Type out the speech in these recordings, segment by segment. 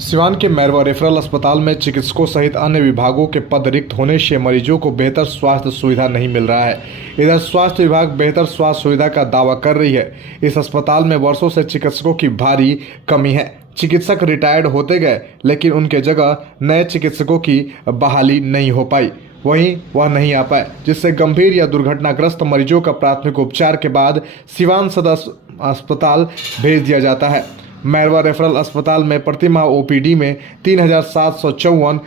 सिवान के मैरवा रेफरल अस्पताल में चिकित्सकों सहित अन्य विभागों के पद रिक्त होने से मरीजों को बेहतर स्वास्थ्य सुविधा नहीं मिल रहा है। इधर स्वास्थ्य विभाग बेहतर स्वास्थ्य सुविधा का दावा कर रही है। इस अस्पताल में वर्षों से चिकित्सकों की भारी कमी है। चिकित्सक रिटायर्ड होते गए, लेकिन उनके जगह नए चिकित्सकों की बहाली नहीं हो पाई। वहीं वह नहीं आ पाए, जिससे गंभीर या दुर्घटनाग्रस्त मरीजों का प्राथमिक उपचार के बाद सिवान सदर अस्पताल भेज दिया जाता है। मैरवा रेफरल अस्पताल में प्रतिमाह ओपीडी में 3754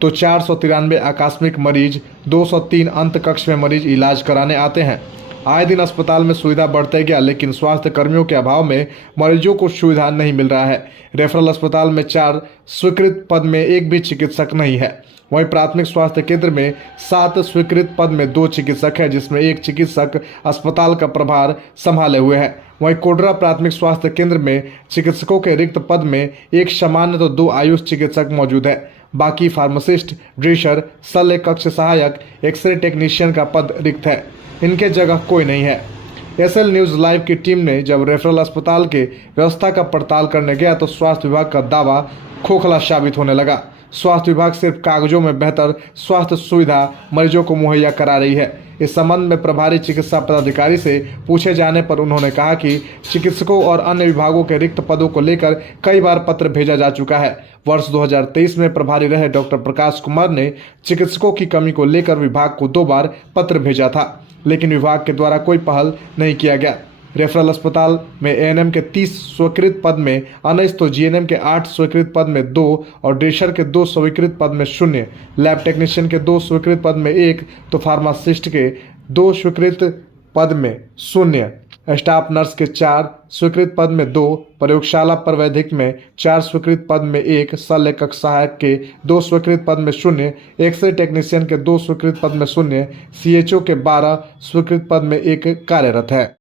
तो 493 आकस्मिक मरीज, 203 अंत कक्ष में मरीज इलाज कराने आते हैं। आए दिन अस्पताल में सुविधा बढ़ते गया, लेकिन स्वास्थ्य कर्मियों के अभाव में मरीजों को सुविधा नहीं मिल रहा है। रेफरल अस्पताल में 4 स्वीकृत पद में एक भी चिकित्सक नहीं है। वहीं प्राथमिक स्वास्थ्य केंद्र में 7 स्वीकृत पद में 2 चिकित्सक है, जिसमें एक चिकित्सक अस्पताल का प्रभार संभाले हुए है। वहीं कोडरा प्राथमिक स्वास्थ्य केंद्र में चिकित्सकों के रिक्त पद में एक सामान्य तो 2 आयुष चिकित्सक मौजूद है। बाकी फार्मासिस्ट, ड्रेशर, शल्य कक्ष सहायक, एक्सरे टेक्नीशियन का पद रिक्त है। इनके जगह कोई नहीं है। एसएल न्यूज़ लाइव की टीम ने जब रेफरल अस्पताल के व्यवस्था का पड़ताल करने गया तो स्वास्थ्य विभाग का दावा खोखला साबित होने लगा। स्वास्थ्य विभाग सिर्फ कागजों में बेहतर स्वास्थ्य सुविधा मरीजों को मुहैया करा रही है। इस संबंध में प्रभारी चिकित्सा पदाधिकारी से पूछे जाने पर उन्होंने कहा कि चिकित्सकों और अन्य विभागों के रिक्त पदों को लेकर कई बार पत्र भेजा जा चुका है। वर्ष 2023 में प्रभारी रहे डॉक्टर प्रकाश कुमार ने चिकित्सकों की कमी को लेकर विभाग को 2 बार पत्र भेजा था, लेकिन विभाग के द्वारा कोई पहल नहीं किया गया। रेफरल अस्पताल में एएनएम के 30 स्वीकृत पद में 19 तो जीएनएम के 8 स्वीकृत पद में 2 और ड्रेशर के 2 स्वीकृत पद में 0, लैब टेक्नीशियन के 2 स्वीकृत पद में 1 तो फार्मासिस्ट के 2 स्वीकृत पद में 0, स्टाफ नर्स के 4 स्वीकृत पद में 2, प्रयोगशाला प्रवैधिक में 4 स्वीकृत पद में 1, शल्य कक्ष सहायक के 2 स्वीकृत पद में 0, एक्सरे टेक्नीशियन के 2 स्वीकृत पद में 0, सीएचओ के 12 स्वीकृत पद में 1 कार्यरत है।